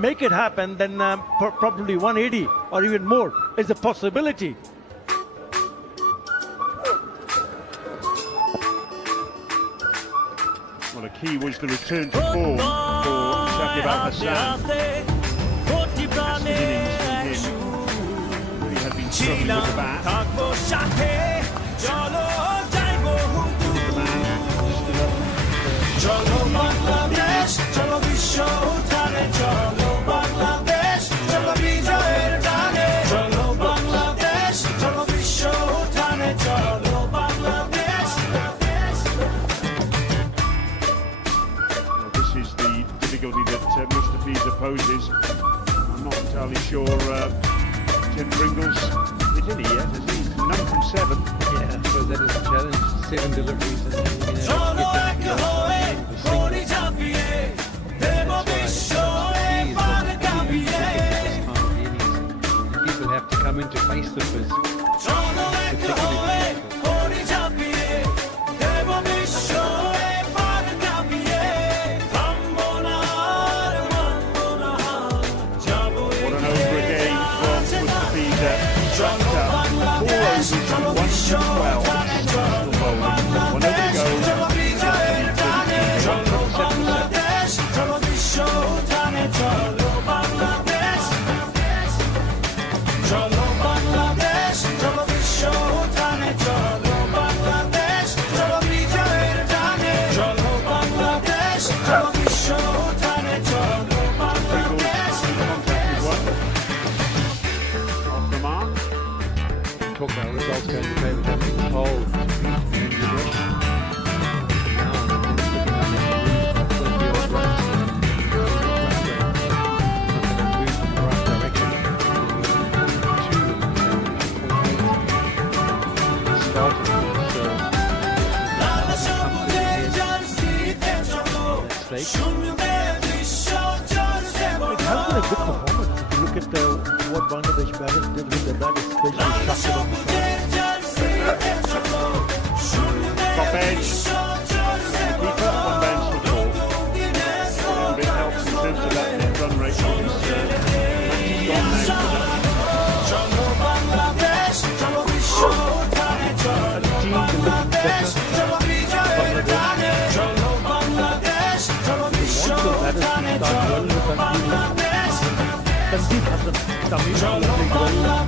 make it happen, then probably 180 or even more is a possibility. Well, the key was the return to form for Shakib Al Hassan. Best innings from him. Really had been struggling with the bat. The man stood up. চলো বাংলাদেশ চলো বিশ্ব উঠানে চলো বাংলাদেশ চলো বিজয়ের টানে চলো বাংলাদেশ চলো বিশ্ব উঠানে চলো Bangladesh Well, this is the difficulty that Mustafiza poses. I'm not entirely sure Tim Pringle's hit any yet, has he? None from 7. Yeah, I suppose that is a challenge. 7 deliveries and চলো এক হয়ে কোনি ঝাঁপিয়ে দেব বিশ্ব এবার কাঁপিয়ে people have to come in to face the fizz. চলো এক হয়ে কোনি ঝাঁপিয়ে দেব বিশ্ব এবার কাঁপিয়ে থামবো না আর মানবো না যাবো What an over again from Mustafiza. চলো বাংলাদেশ চলো বিশ্ব উঠানে চলো বাংলাদেশ চলো বিজয়ের টানে চলো বাংলাদেশ চলো বিশ্ব উঠানে চলো বাংলাদেশ চলো বাংলাদেশ চলো বিশ্ব উঠানে চলো বাংলাদেশ চলো বিজয়ের টানে চলো বাংলাদেশ চলো বিশ্ব উঠানে চলো Bangladesh Off the mark. Talk about results going to favour Dominic Cole. It has been a good performance. If you look at what Bangladesh batters did with the bat, especially Shakib Al Hassan. Top edge. Keeper, one bounce for four. A little bit helps in terms of that net run rate. He's gone And the team is looking better. Once the batters start well with Tanzim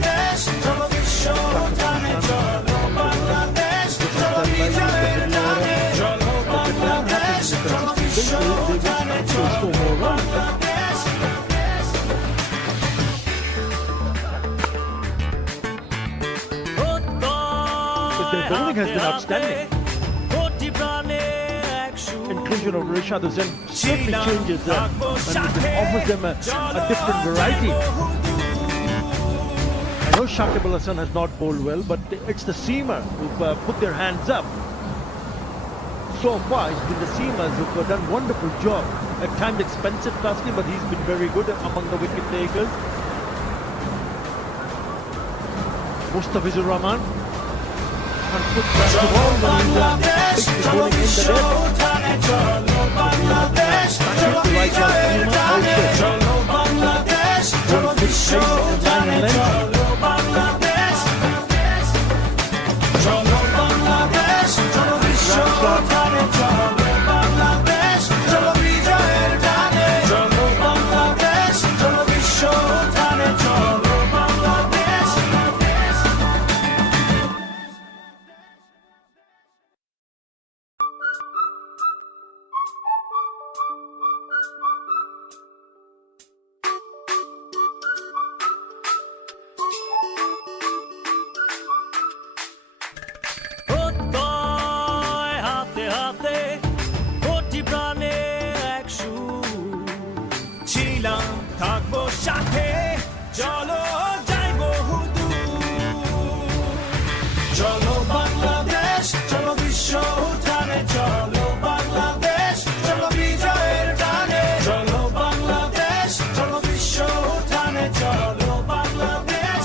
Hassan, Tamim playing well. Their bowling has been outstanding. Inclusion of Rishad Hussain certainly changes them and it offers them a different variety. I know Shakib Al Hassan has not bowled well, but it's the seamer who've put their hands up. So far, it's been the seamers who've done a wonderful job. At times expensive costly, but he's been very good among the wicket takers. Mustafizur Rahman and put back the ball when he's bowling in the death. Right also. Pace and line and length. থাকবো সাথে চলো যাইবো চলো বাংলাদেশ চলো বিশ্ব উঠানে চলো বাংলাদেশ চলো বিজয়ের টানে চলো বাংলাদেশ চলো বিশ্ব উঠানে চলো Bangladesh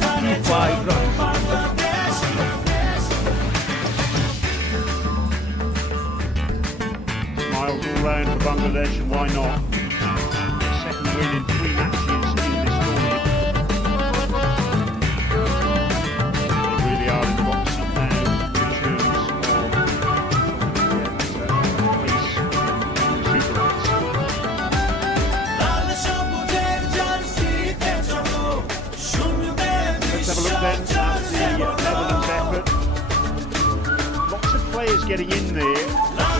25 runs. Miles all round for Bangladesh, and why not? Second win in 3 matches in this tournament. They really are in the box seat now in terms of pace, super runs. লাল সবুজের জার্সিতে চলো শূন্যতে Let's have a look then at the Netherlands effort. Lots of players getting in there,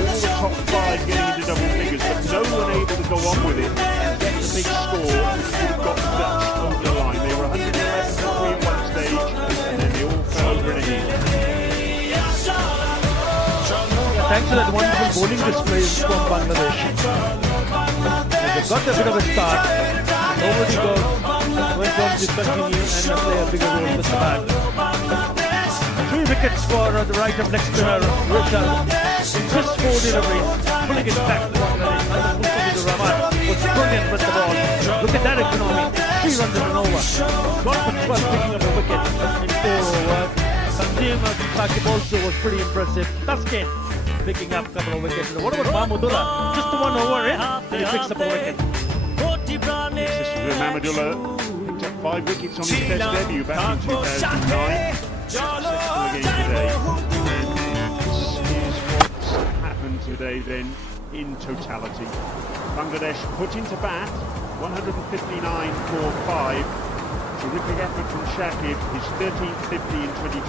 all the top 5 getting into double figures, but no one able to go on with it. It's a big score. Would have got the Dutch over the line. They were 111 for 3 at one stage, and then they all fell over in a heap. Thanks to that wonderful bowling display from Bangladesh. They've got a bit of a start. Nobody goes. Went on to continue and play a bigger role with the bat. 3 wickets for the right of next spinner, Rishad. In just 4 deliveries, pulling it back to Bangladesh. And Mustafizur Rahman was brilliant with the ball. Look at that economy. 3 runs in an over. Got for 12, picking up a wicket in 4 overs. Sanjeev Sakib also was pretty impressive. Taskin picking up a couple of wickets. What about Mahmudullah? Just 1 over in, and he picks up a wicket. This is Mahmudullah. Picked up 5 wickets on his test debut back in 2009. Second again today. And this is what's happened today then in totality. Bangladesh put into bat 159 for 5. Terrific effort from Shakib, his 13th 50 in 22.